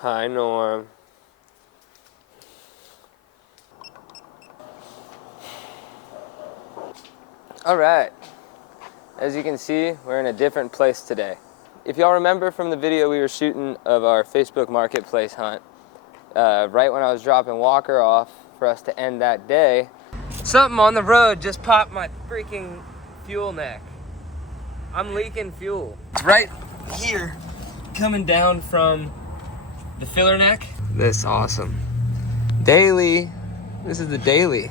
Hi, Norm. Alright, as you can see, we're in a different place today. If y'all remember from the video we were shooting of our Facebook Marketplace hunt, right when I was dropping Walker off for us to end that day, something on the road just popped my freaking fuel neck. I'm leaking fuel. It's right here, coming down from the filler neck. This awesome. Daily, this is the Daily.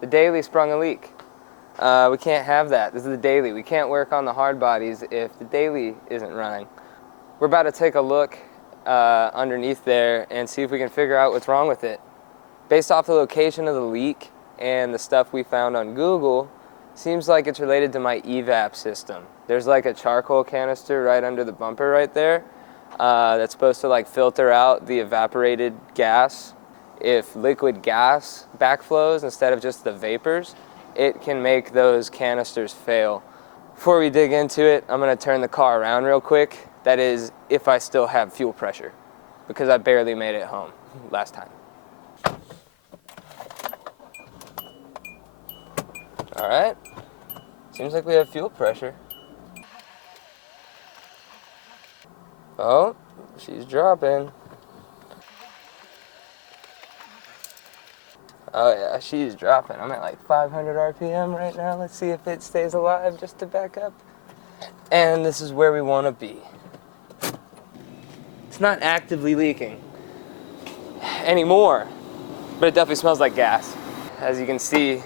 The Daily sprung a leak. We can't have that. This is the Daily. We can't work on the hard bodies if the Daily isn't running. We're about to take a look underneath there and see if we can figure out what's wrong with it. Based off the location of the leak and the stuff we found on Google, seems like it's related to my EVAP system. There's like a charcoal canister right under the bumper right there that's supposed to like filter out the evaporated gas. If liquid gas backflows instead of just the vapors, it can make those canisters fail. Before we dig into it, I'm gonna turn the car around real quick. That is, if I still have fuel pressure, because I barely made it home last time. All right, seems like we have fuel pressure. Oh, she's dropping. Oh yeah, she's dropping. I'm at like 500 RPM right now. Let's see if it stays alive just to back up. And this is where we want to be. It's not actively leaking anymore, but it definitely smells like gas. As you can see,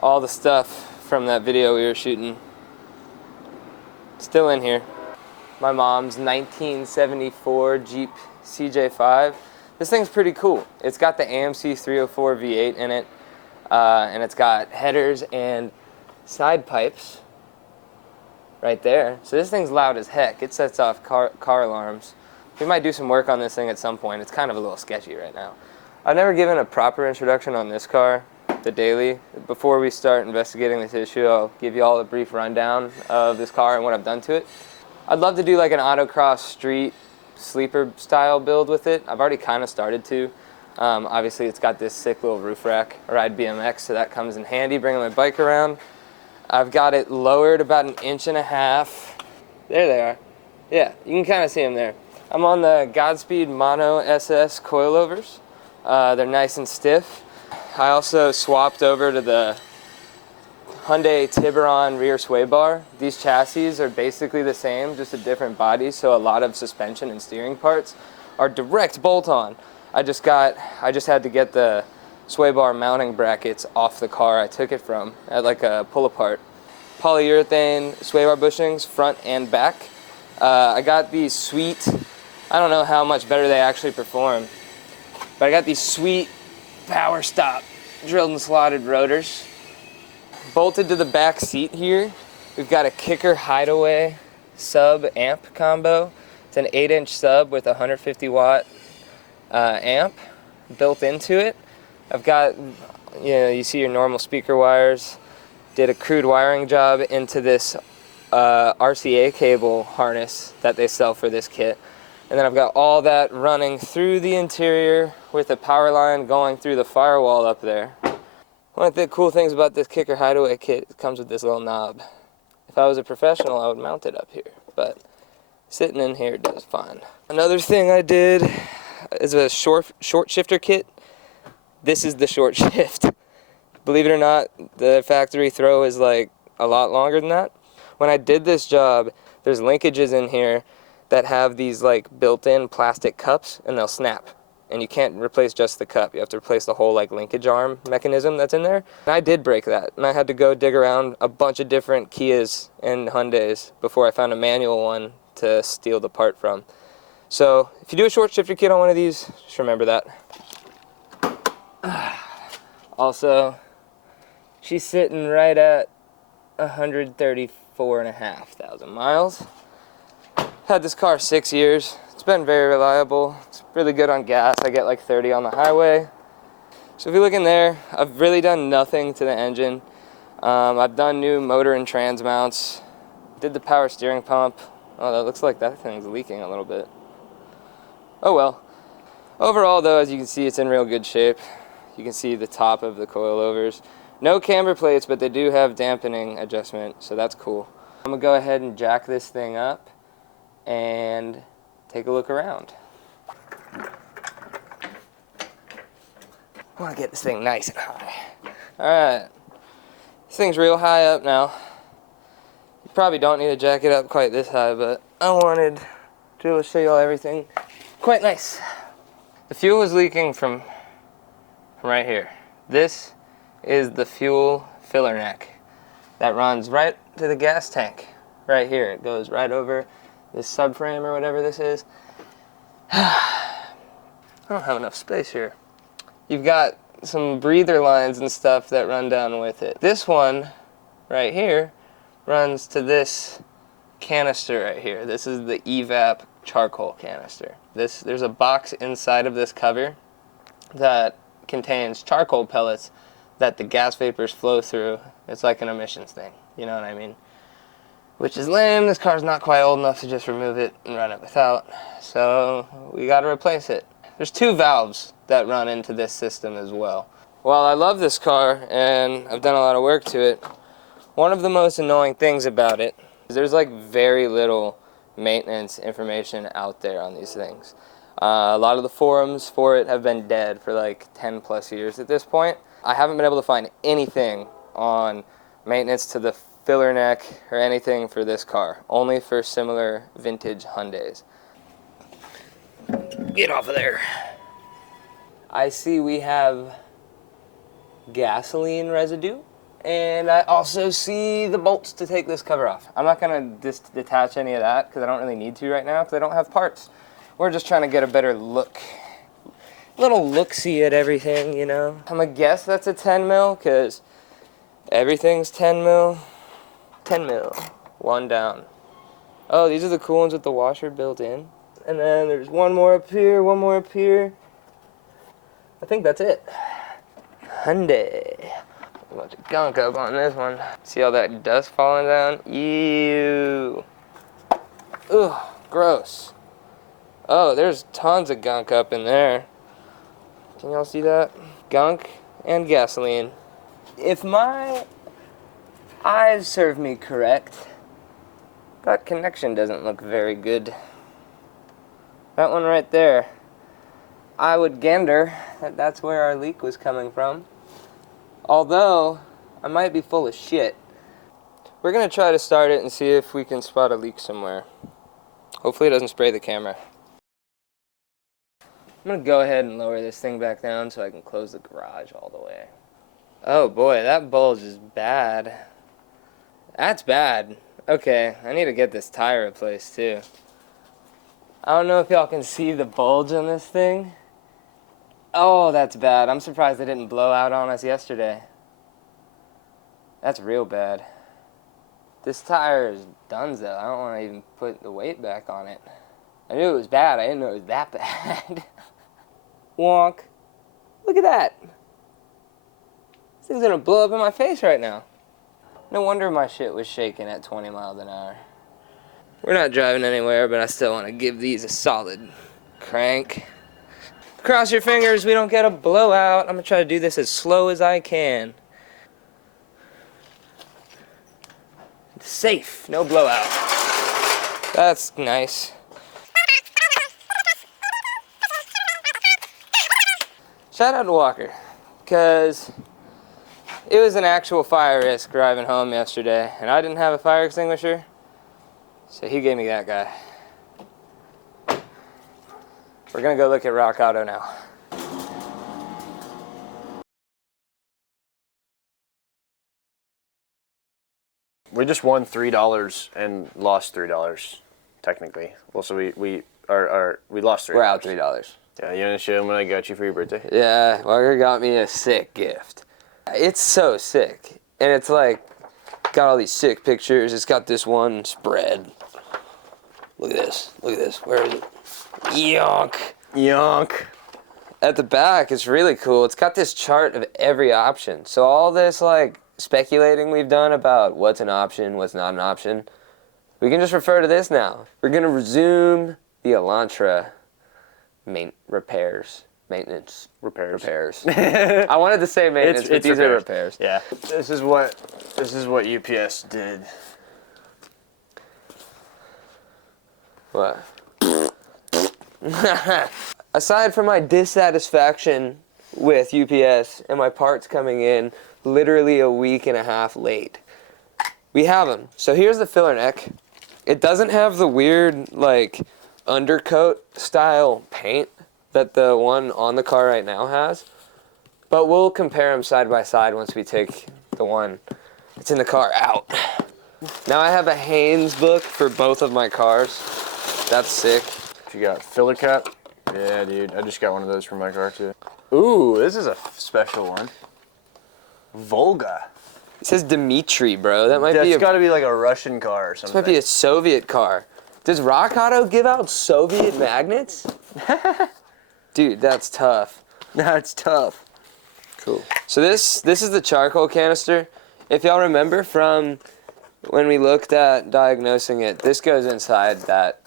all the stuff from that video we were shooting still in here. My mom's 1974 Jeep CJ5. This thing's pretty cool. It's got the AMC 304 V8 in it, and it's got headers and side pipes right there. So this thing's loud as heck. It sets off car alarms. We might do some work on this thing at some point. It's kind of a little sketchy right now. I've never given a proper introduction on this car, the Daily. Before we start investigating this issue, I'll give you all a brief rundown of this car and what I've done to it. I'd love to do like an autocross street sleeper style build with it. I've already kind of started to. Obviously it's got this sick little roof rack. I ride BMX, so that comes in handy bringing my bike around. I've got it lowered about 1.5 inches. There they are. Yeah, you can kind of see them there. I'm on the Godspeed Mono SS coilovers. They're nice and stiff. I also swapped over to the Hyundai Tiburon rear sway bar. These chassis are basically the same, just a different body, so a lot of suspension and steering parts are direct bolt-on. I just had to get the sway bar mounting brackets off the car I took it from at like a pull-apart. Polyurethane sway bar bushings, front and back. I got these sweet, I don't know how much better they actually perform, but I got these sweet power stop drilled and slotted rotors. Bolted to the back seat here, we've got a Kicker Hideaway sub amp combo. It's an 8-inch sub with a 150 watt amp built into it. I've got, you see your normal speaker wires. Did a crude wiring job into this RCA cable harness that they sell for this kit. And then I've got all that running through the interior with a power line going through the firewall up there. One of the cool things about this Kicker Hideaway kit, it comes with this little knob. If I was a professional, I would mount it up here, but sitting in here does fine. Another thing I did is a short shifter kit. This is the short shift. Believe it or not, the factory throw is like a lot longer than that. When I did this job, there's linkages in here that have these like built-in plastic cups, and they'll snap. And you can't replace just the cup. You have to replace the whole like linkage arm mechanism that's in there. And I did break that, and I had to go dig around a bunch of different Kias and Hyundais before I found a manual one to steal the part from. So if you do a short shifter kit on one of these, just remember that. Also, she's sitting right at 134,500 miles. Had this car 6 years. It's been very reliable. It's really good on gas. I get like 30 on the highway. So if you look in there, I've really done nothing to the engine. I've done new motor and trans mounts. Did the power steering pump. Oh, that looks like that thing's leaking a little bit. Oh well. Overall though, as you can see, it's in real good shape. You can see the top of the coilovers. No camber plates, but they do have dampening adjustment, so that's cool. I'm gonna go ahead and jack this thing up and take a look around. I want to get this thing nice and high. Alright, this thing's real high up now. You probably don't need to jack it up quite this high, but I wanted to show you all everything quite nice. The fuel is leaking from right here. This is the fuel filler neck that runs right to the gas tank. Right here, it goes right over this subframe or whatever this is. I don't have enough space here. You've got some breather lines and stuff that run down with it. This one right here runs to this canister right here. This is the EVAP charcoal canister. There's a box inside of this cover that contains charcoal pellets that the gas vapors flow through. It's like an emissions thing, you know what I mean? Which is lame. This car's not quite old enough to just remove it and run it without, so we gotta replace it. There's 2 valves that run into this system as well. While I love this car and I've done a lot of work to it, one of the most annoying things about it is there's like very little maintenance information out there on these things. A lot of the forums for it have been dead for like 10 plus years at this point. I haven't been able to find anything on maintenance to the filler neck or anything for this car, only for similar vintage Hyundais. Get off of there. I see we have gasoline residue, and I also see the bolts to take this cover off. I'm not gonna detach any of that because I don't really need to right now because I don't have parts. We're just trying to get a better look. Little look-see at everything, you know? I'm gonna guess that's a 10 mil because everything's 10 mil. 10 mil, one down. Oh, these are the cool ones with the washer built in. And then there's one more up here, one more up here. I think that's it. Hyundai. A bunch of gunk up on this one. See all that dust falling down? Ew. Ugh, gross. Oh, there's tons of gunk up in there. Can y'all see that? Gunk and gasoline. If my eyes serve me correct, that connection doesn't look very good. That one right there, I would gander that that's where our leak was coming from. Although, I might be full of shit. We're gonna try to start it and see if we can spot a leak somewhere. Hopefully it doesn't spray the camera. I'm gonna go ahead and lower this thing back down so I can close the garage all the way. Oh boy, that bulge is bad. That's bad. Okay, I need to get this tire replaced too. I don't know if y'all can see the bulge on this thing. Oh, that's bad. I'm surprised it didn't blow out on us yesterday. That's real bad. This tire is donezo. I don't want to even put the weight back on it. I knew it was bad. I didn't know it was that bad. Wonk. Look at that. This thing's gonna blow up in my face right now. No wonder my shit was shaking at 20 miles an hour. We're not driving anywhere, but I still want to give these a solid crank. Cross your fingers we don't get a blowout. I'm gonna try to do this as slow as I can. Safe, no blowout. That's nice. Shout out to Walker, because it was an actual fire risk driving home yesterday, and I didn't have a fire extinguisher, so he gave me that guy. We're gonna go look at Rock Auto now. We just won $3 and lost $3, technically. Well, so we lost $3. We're out $3. Yeah, you want to show them what I got you for your birthday? Yeah, Walker got me a sick gift. It's so sick, and it's like got all these sick pictures. It's got this one spread. Look at this. Look at this. Where is it? Yonk. Yonk. At the back, it's really cool. It's got this chart of every option. So all this like speculating we've done about what's an option, what's not an option, we can just refer to this now. We're gonna resume the Elantra Repairs. Maintenance. Repairs. I wanted to say maintenance, but these are repairs. Yeah. This is what UPS did. What? Aside from my dissatisfaction with UPS and my parts coming in literally a week and a half late, we have them. So here's the filler neck. It doesn't have the weird, like, undercoat style paint that the one on the car right now has, but we'll compare them side by side once we take the one that's in the car out. Now I have a Haynes book for both of my cars. That's sick. You got filler cap? Yeah, dude. I just got one of those for my car too. Ooh, this is a special one. Volga. It says Dimitri, bro. That's got to be like a Russian car or something. This might be a Soviet car. Does Rock Auto give out Soviet magnets? Dude, that's tough. That's tough. Cool. So this is the charcoal canister. If y'all remember from when we looked at diagnosing it, this goes inside that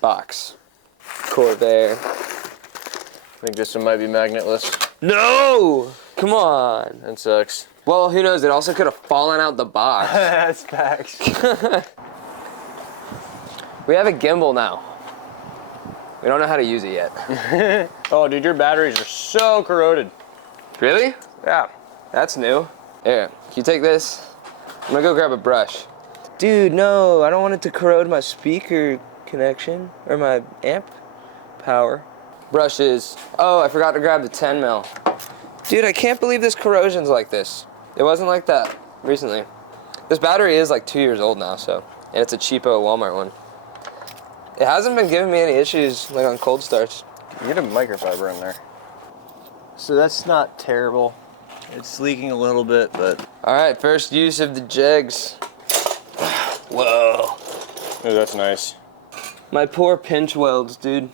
box. Corvair. I think this one might be magnetless. No! Come on. That sucks. Well, who knows? It also could have fallen out the box. That's facts. We have a gimbal now. We don't know how to use it yet. Oh, dude, your batteries are so corroded. Really? Yeah. That's new. Here, can you take this? I'm gonna go grab a brush. Dude, no, I don't want it to corrode my speaker connection or my amp power. Brushes. Oh, I forgot to grab the 10 mil. Dude, I can't believe this corrosion's like this. It wasn't like that recently. This battery is like 2 years old now, so, and it's a cheapo Walmart one. It hasn't been giving me any issues like on cold starts. You get a microfiber in there. So that's not terrible. It's leaking a little bit, but... All right, first use of the jegs. Whoa. Oh, that's nice. My poor pinch welds, dude.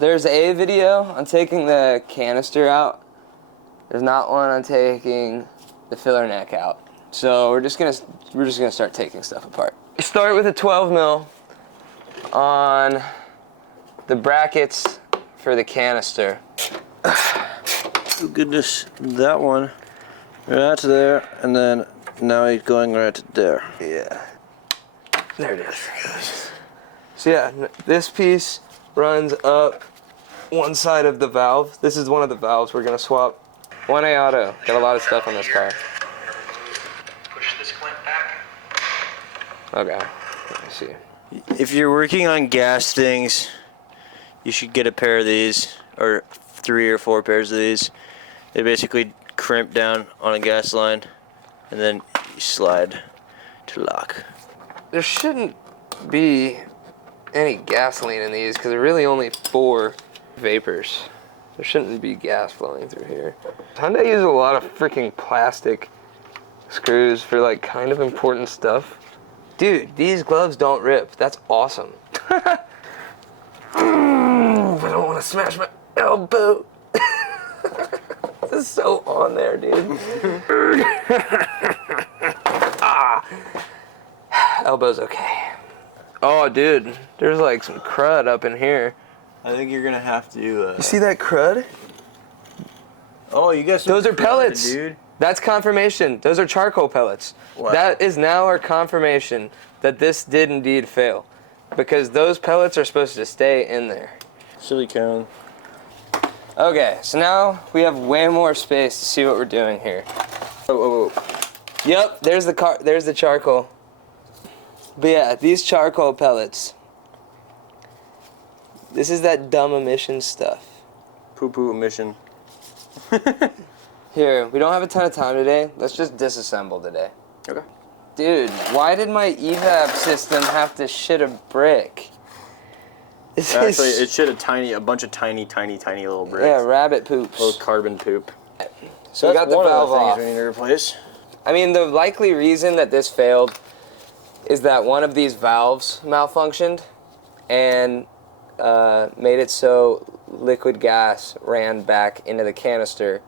There's a video on taking the canister out. There's not one on taking the filler neck out. So we're just gonna start taking stuff apart. Start with a 12 mil on the brackets for the canister. Oh goodness, that one. Right there, and then now he's going right there. Yeah. There it is. So yeah, this piece runs up one side of the valve. This is one of the valves we're gonna swap. 1A auto. Got a lot of stuff on this car. Push this clamp back. Okay. Let me see. If you're working on gas things, you should get a pair of these, or 3 or 4 pairs of these. They basically crimp down on a gas line, and then you slide to lock. There shouldn't be any gasoline in these because they're really only 4 vapors. There shouldn't be gas flowing through here. Hyundai uses a lot of freaking plastic screws for like kind of important stuff. Dude, these gloves don't rip. That's awesome. I don't want to smash my elbow. This is so on there, dude. Ah. Elbow's okay. Oh, dude, there's like some crud up in here. I think you're gonna have to. You see that crud? Oh, you got some. Those are crud, pellets, dude. That's confirmation. Those are charcoal pellets. Wow. That is now our confirmation that this did indeed fail, because those pellets are supposed to stay in there. Silicone. Okay, so now we have way more space to see what we're doing here. Oh. Yep, there's the charcoal. But yeah, these charcoal pellets. This is that dumb emission stuff. Poo-poo emission. Here, we don't have a ton of time today. Let's just disassemble today. Okay. Dude, why did my evap system have to shit a brick? Actually, it shit a bunch of tiny little bricks. Yeah, rabbit poops. Little carbon poop. So we got the valve off. We need to replace. I mean, the likely reason that this failed is that one of these valves malfunctioned and made it so liquid gas ran back into the canister,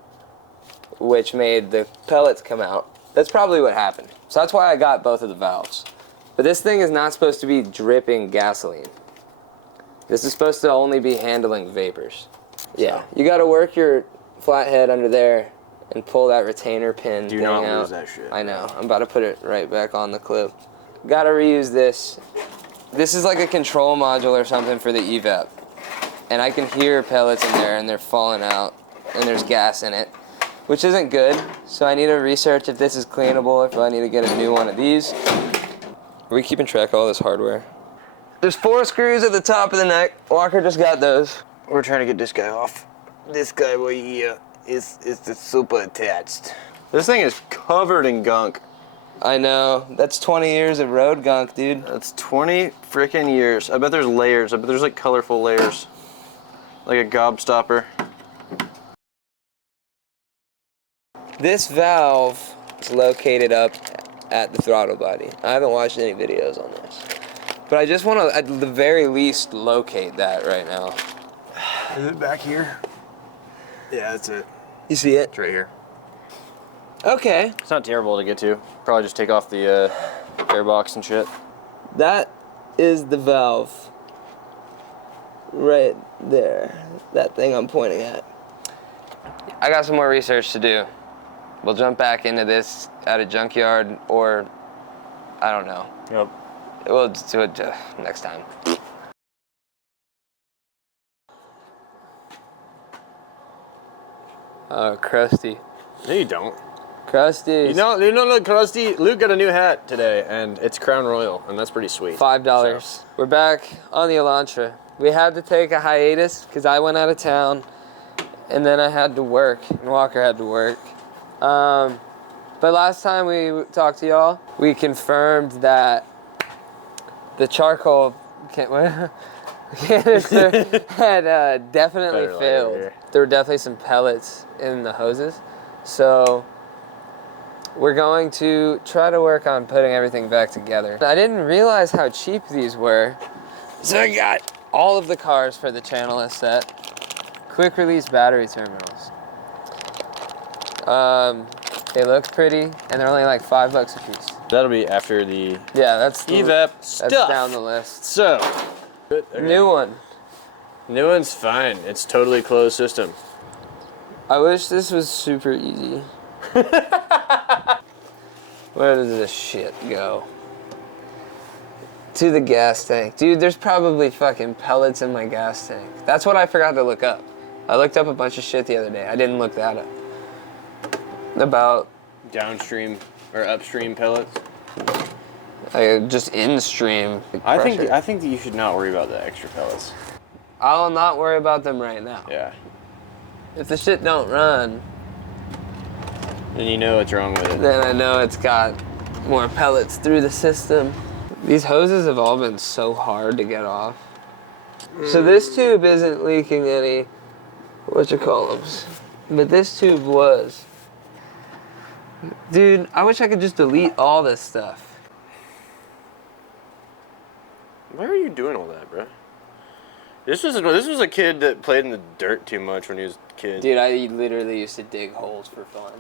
which made the pellets come out. That's probably what happened. So that's why I got both of the valves. But this thing is not supposed to be dripping gasoline. This is supposed to only be handling vapors. Yeah, you got to work your flathead under there and pull that retainer pin Do thing not out. lose that shit. I know. I'm about to put it right back on the clip. Got to reuse this. This is like a control module or something for the EVAP. And I can hear pellets in there and they're falling out and there's gas in it, which isn't good. So I need to research if this is cleanable, if I need to get a new one of these. Are we keeping track of all this hardware? There's 4 screws at the top of the neck. Walker just got those. We're trying to get this guy off. This guy over here is super attached. This thing is covered in gunk. I know. That's 20 years of road gunk, dude. That's 20 freaking years. I bet there's layers. I bet there's like colorful layers. Like a gobstopper. This valve is located up at the throttle body. I haven't watched any videos on this. But I just want to, at the very least, locate that right now. Is it back here? Yeah, that's it. You see it? It's right here. Okay. It's not terrible to get to. Probably just take off the airbox and shit. That is the valve. Right there. That thing I'm pointing at. I got some more research to do. We'll jump back into this at a junkyard or, I don't know. Yep. We'll just do it next time. Oh, crusty. No, you don't. Crusty. You don't look crusty. Luke got a new hat today, and it's Crown Royal, and that's pretty sweet. $5. So. We're back on the Elantra. We had to take a hiatus because I went out of town, and then I had to work, and Walker had to work. But last time we talked to y'all, we confirmed that the charcoal canister had definitely Better failed. later. There were definitely some pellets in the hoses. So we're going to try to work on putting everything back together. I didn't realize how cheap these were. So I got all of the cars for the channel set. Quick release battery terminals. They look pretty and they're only like $5 a piece. That'll be after the Yeah, that's the, EVAP that's stuff. down the list. So, okay. New one. New one's fine. It's totally closed system. I wish this was super easy. Where does this shit go? To the gas tank. Dude, there's probably fucking pellets in my gas tank. That's what I forgot to look up. I looked up a bunch of shit the other day. I didn't look that up. About Downstream or upstream pellets. just in-stream I pressure. think that you should not worry about the extra pellets. I'll not worry about them right now. Yeah. If the shit don't run, Then you know what's wrong with it. then I know it's got more pellets through the system. These hoses have all been so hard to get off. So this tube isn't leaking any whatchamacallums, but this tube was. Dude, I wish I could just delete all this stuff. Why are you doing all that, bro? This was a kid that played in the dirt too much when he was a kid. Dude, I literally used to dig holes for fun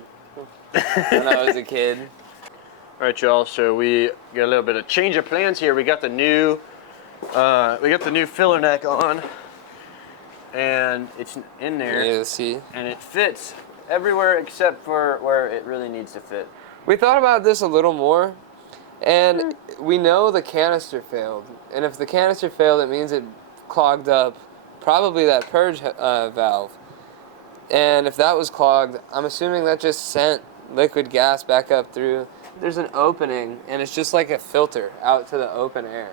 when I was a kid. All right, y'all. So we got a little bit of change of plans here. We got the new filler neck on, and it's in there, Yeah, see. and it fits everywhere except for where it really needs to fit. We thought about this a little more, and we know the canister failed. And if the canister failed, it means it clogged up probably that purge valve. And if that was clogged, I'm assuming that just sent liquid gas back up through. There's an opening, and it's just like a filter out to the open air.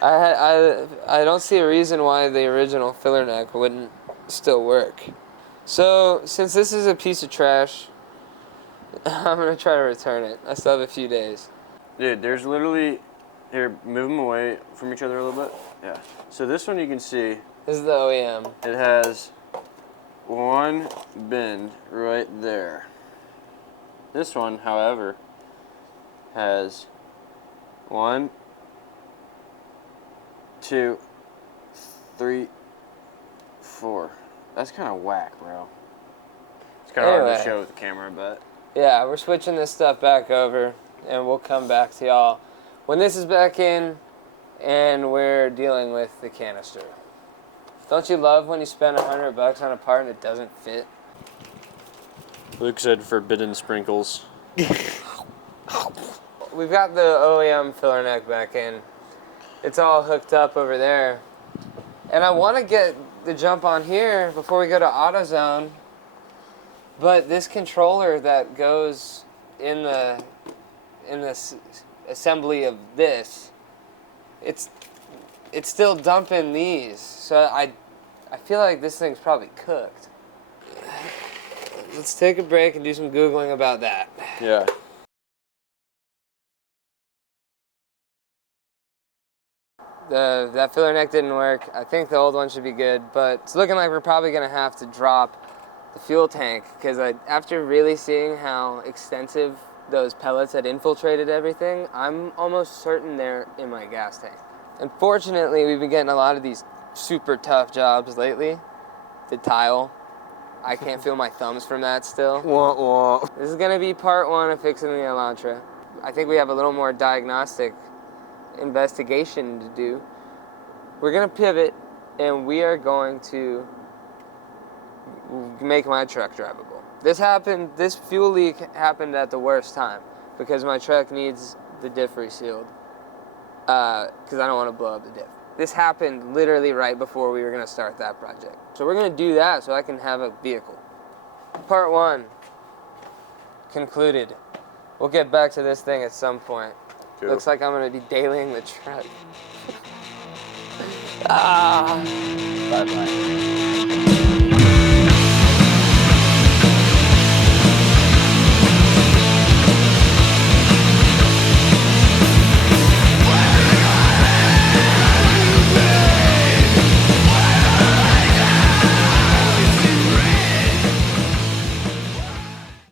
I don't see a reason why the original filler neck wouldn't still work. So, since this is a piece of trash, I'm going to try to return it. I still have a few days. Dude, there's literally, here, move them away from each other a little bit. Yeah. So this one you can see, This is the OEM. it has one bend right there. This one, however, has 1, 2, 3, 4. That's kind of whack, bro. It's kind of hard to Anyway. show with the camera, but Yeah, we're switching this stuff back over, and we'll come back to y'all when this is back in, And we're dealing with the canister. Don't you love when you spend $100 on a part and it doesn't fit? Luke said forbidden sprinkles. We've got the OEM filler neck back in. It's all hooked up over there. And I want to get the jump on here before we go to AutoZone. But this controller that goes in the assembly of this, it's still dumping these. So I feel like this thing's probably cooked. Let's take a break and do some Googling about that. Yeah. That filler neck didn't work. I think the old one should be good, but it's looking like we're probably gonna have to drop the fuel tank because after really seeing how extensive those pellets had infiltrated everything, I'm almost certain they're in my gas tank. Unfortunately, we've been getting a lot of these super tough jobs lately. The tile, I can't feel my thumbs from that still. Wah, wah. This is gonna be part one of fixing the Elantra. I think we have a little more diagnostic investigation to do. We're gonna pivot and we are going to make my truck drivable. This fuel leak happened at the worst time because my truck needs the diff resealed because I don't want to blow up the diff. This happened literally right before we were gonna start that project. So we're gonna do that so I can have a vehicle. Part one concluded. We'll get back to this thing at some point. Cool. Looks like I'm gonna be dailying the truck. Ah. Bye-bye.